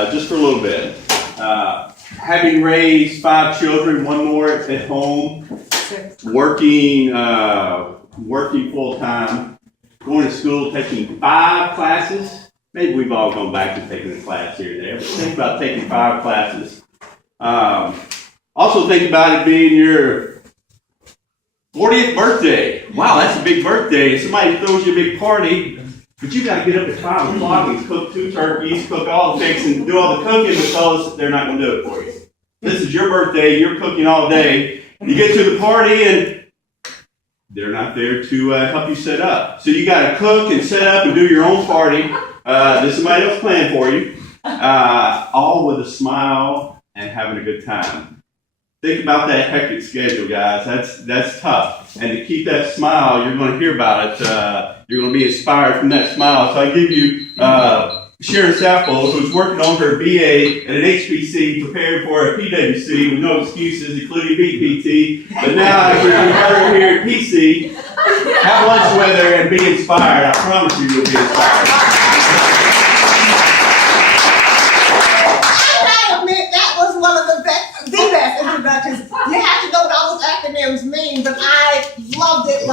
just for a little bit. Having raised 5 children, 1 more at home, working full time, going to school, taking 5 classes. Maybe we've all gone back to taking a class here and there, but think about taking 5 classes. Also think about it being your 40th birthday. Wow, that's a big birthday. Somebody throws you a big party. But you got to get up at 5 o'clock and cook 2 turkeys, cook all the things, and do all the cooking because they're not going to do it for you. This is your birthday. You're cooking all day. You get to the party, and they're not there to help you set up. So you got to cook and set up and do your own party. There's somebody else playing for you, all with a smile and having a good time. Think about that hectic schedule, guys. That's tough. And to keep that smile, you're going to hear about it. You're going to be inspired from that smile. So I give you Sharon Saffold, who's working on her BA at an HBC, preparing for a PWC with no excuses, including BPT. But now you're going to her here at PC. Have lunch with her and be inspired. I promise you'll be inspired. You have to know what all those acronyms mean, but I loved it.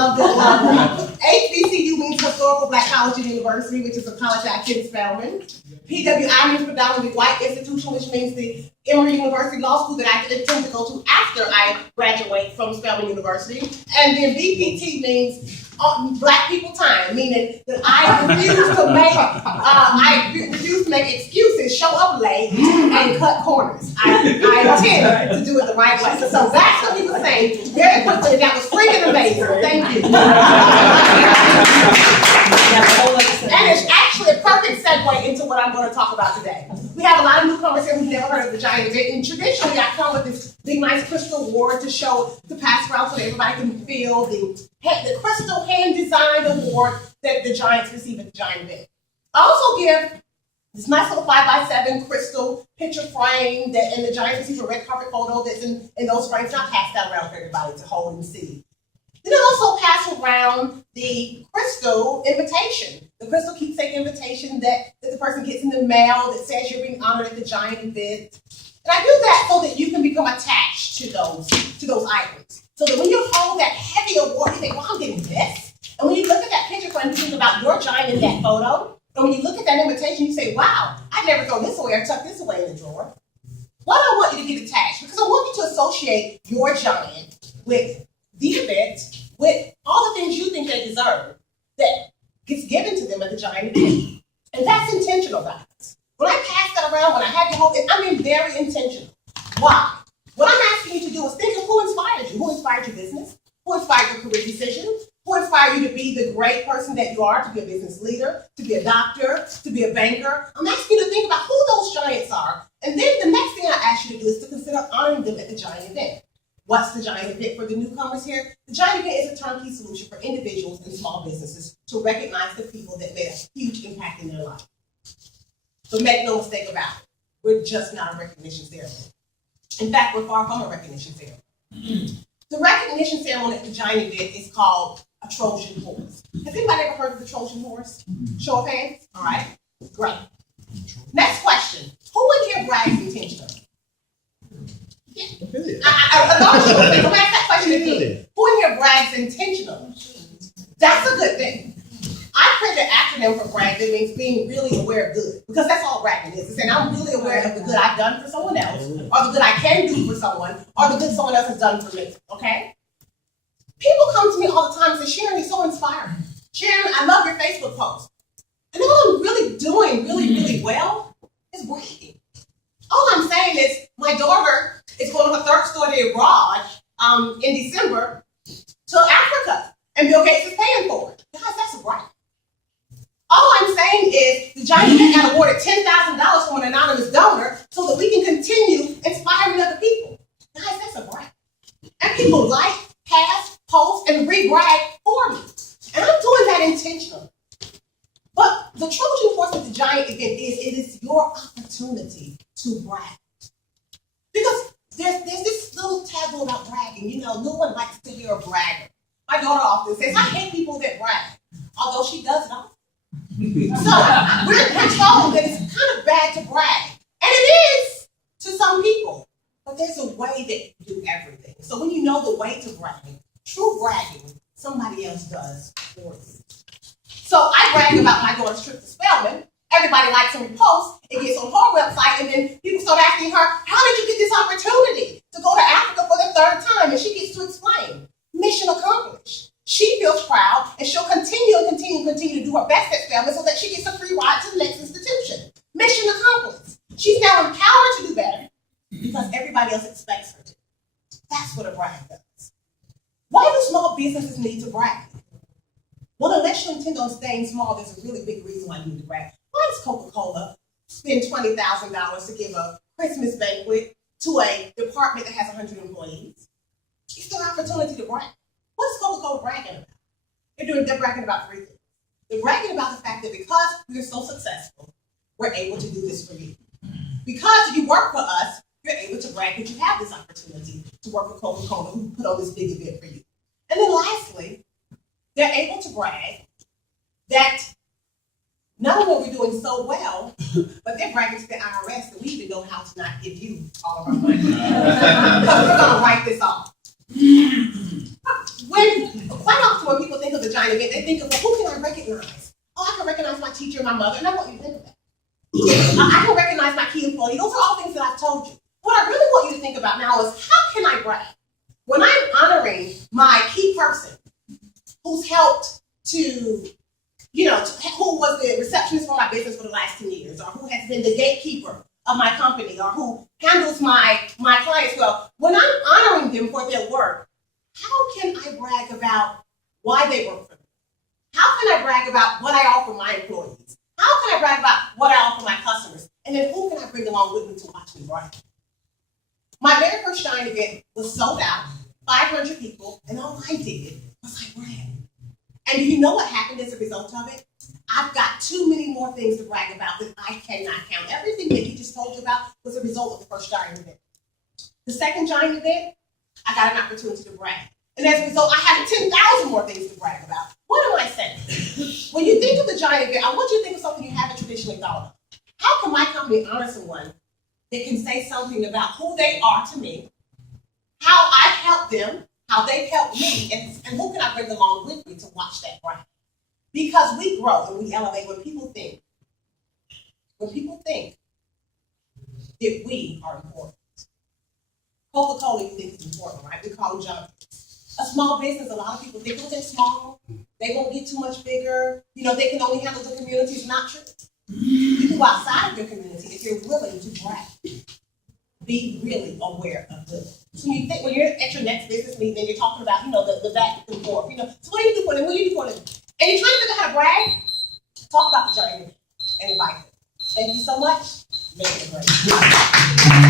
HBCU means Historical Black College and University, which is a college I attended Spelman. PWI means predominantly white institution, which means the Emory University Law School that I intend to go to after I graduate from Spelman University. And then BPT means Black People Time, meaning that I refuse to make excuses, show up late, and cut corners. I intend to do it the right way. So that's what he was saying very quickly. That was freaking amazing. Thank you. And it's actually a perfect segue into what I'm going to talk about today. We have a lot of newcomers here who've never heard of the Giant Event, and traditionally I come with this big nice crystal award to pass around so that everybody can feel the crystal hand-designed award that the Giants receive at the Giant Event. I also give this nice little 5x7 crystal picture frame and the Giants receive a red carpet photo that's in those frames. Not passed that around for everybody to hold and see. Then I also pass around the crystal invitation. The crystal keepsake invitation that the person gets in the mail that says you're being honored at the Giant Event. And I do that so that you can become attached to those items. So that when you hold that heavy award, you think, well, I'm getting this. And when you look at that picture frame, you think about your giant in that photo. And when you look at that invitation, you say, wow, I'd never throw this away or tuck this away in the drawer. Why do I want you to get attached? Because I want you to associate your giant with the event, with all the things you think they deserve that gets given to them at the Giant Event. And that's intentional, guys. When I pass that around, when I have you hold it, I mean very intentional. Why? What I'm asking you to do is think of who inspired you. Who inspired your business? Who inspired your career decisions? Who inspired you to be the great person that you are, to be a business leader, to be a doctor, to be a banker? I'm asking you to think about who those giants are. And then the next thing I ask you to do is to consider honoring them at the Giant Event. What's the Giant Event for the newcomers here? The Giant Event is a turnkey solution for individuals and small businesses to recognize the people that made a huge impact in their life. But make no mistake about it, we're just not a recognition ceremony. In fact, we're far from a recognition ceremony. The recognition ceremony at the Giant Event is called a Trojan horse. Has anybody ever heard of the Trojan horse? Show of hands? All right, great. Next question. Who in here brags intentionally? I'm going to ask that question again. Who in here brags intentionally? That's a good thing. I created an acronym for brag that means being really aware of good, because that's all bragging is. It's saying I'm really aware of the good I've done for someone else, or the good I can do for someone, or the good someone else has done for me, okay? People come to me all the time and say, Sharon, you're so inspiring. Sharon, I love your Facebook post. And all I'm really doing really well is bragging. All I'm saying is my daughter is going to her third study abroad in December to Africa, and Bill Gates is paying for it. Guys, that's a brag. All I'm saying is the Giant Event got awarded $10,000 from an anonymous donor so that we can continue inspiring other people. Guys, that's a brag. And people like, pass, post, and re-brag for me. And I'm doing that intentionally. But the Trojan horse of the Giant Event is your opportunity to brag. Because there's this little taboo about bragging. You know, no one likes to hear a bragger. My daughter often says, I hate people that brag, although she does it often. So we're told that it's kind of bad to brag. way that you do everything. So when you know the way to bragging, true bragging, somebody else does for you. So I brag about my daughter's trip to Spelman. Everybody likes and reposts. It gets on her website, and then people start asking her, how did you get this opportunity to go to Africa for the third time? And she gets to explain. Mission accomplished. She feels proud, and she'll continue to do her best at Spelman so that she gets a free ride to the next institution. Mission accomplished. She's now empowered to do better because everybody else expects her to. That's what a brag does. Why do small businesses need to brag? Well, unless you intend on staying small, there's a really big reason why you need to brag. Why does Coca-Cola spend $20,000 to give a Christmas banquet to a department that has 100 employees? It's their opportunity to brag. What's Coca-Cola bragging about? They're bragging about three things. They're bragging about the fact that because we're so successful, we're able to do this for you. Because you work for us, you're able to brag that you have this opportunity to work with Coca-Cola, who put on this big event for you. And then lastly, they're able to brag that not only are we doing so well, but they're bragging to the IRS that we even know how to not give you all of our money. Because we're going to write this off. Quite often when people think of the giant event, they think of, well, who can I recognize? Oh, I can recognize my teacher and my mother, and I want you to think of that. I can recognize my key employee. Those are all things that I've told you. What I really want you to think about now is, how can I brag? When I'm honoring my key person who's helped to, who was the receptionist for my business for the last 10 years, or who has been the gatekeeper of my company, or who handles my clients well, when I'm honoring them for their work, how can I brag about why they work for me? How can I brag about what I offer my employees? How can I brag about what I offer my customers? And then who can I bring along with me to watch me brag? My very first Shine event was sold out, 500 people, and all I did was I brag. And do you know what happened as a result of it? I've got too many more things to brag about that I cannot count. Everything that he just told you about was a result of the first Giant event. The second Giant event, I got an opportunity to brag. And as a result, I have 10,000 more things to brag about. What am I saying? When you think of the Giant event, I want you to think of something you haven't traditionally thought of. How can my company honor someone that can say something about who they are to me, how I help them, how they've helped me, and who can I bring along with me to watch that brag? Because we grow and we elevate when people think that we are important. Coca-Cola, you think it's important, right? We call them junkies. A small business, a lot of people think, well, they're small, they won't get too much bigger, they can only handle the community. It's not true. You can go outside of your community if you're willing to brag. Be really aware of this. So when you're at your next business meeting and you're talking about, the back and forth, so what do you do for them? What do you do for them? And you're trying to figure out how to brag, talk about the journey and invite them. Thank you so much. Make it great.